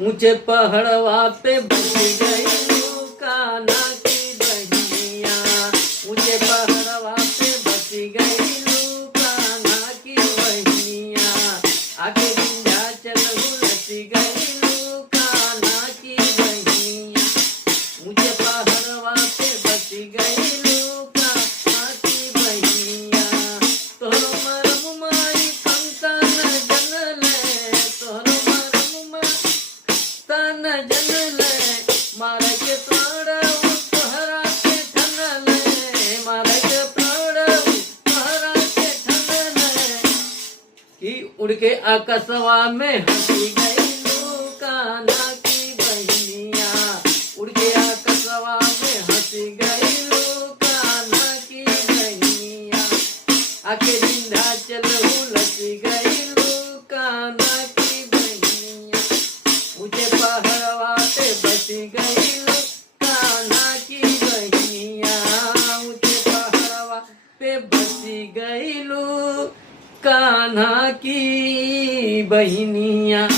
ऊंचे पहाड़वा पे बस गईलू कान्हा की बहनिया। ऊंचे पहाड़वा पे बस गईलू कान्हा की बहनिया। आके विंध्याचल उलट गईलू कान्हा की बहनिया। ऊंचे पहाड़वा पे बस गईलू कान्हा की बहनिया। तोहरो मरम माई कंता न जनले, तोहरो मरम माई तन जनले, मारे के प्राण तोहरा के ठनले, मारे के प्राण तोहरा के ठनले। कि उड़ के आकाशवा में हंसी गईलू कान्हा की बहनिया। उड़ के आकाशवा में हंसी गईलू कान्हा की बहनिया। आके विंध्याचल उलट गईलू कान्हा की बहनिया। ऊंचे पहाड़वा पे बस गईलू कान्हा की बहनिया। ऊंचे पहाड़वा पे बस गईलू कान्हा की बहनिया।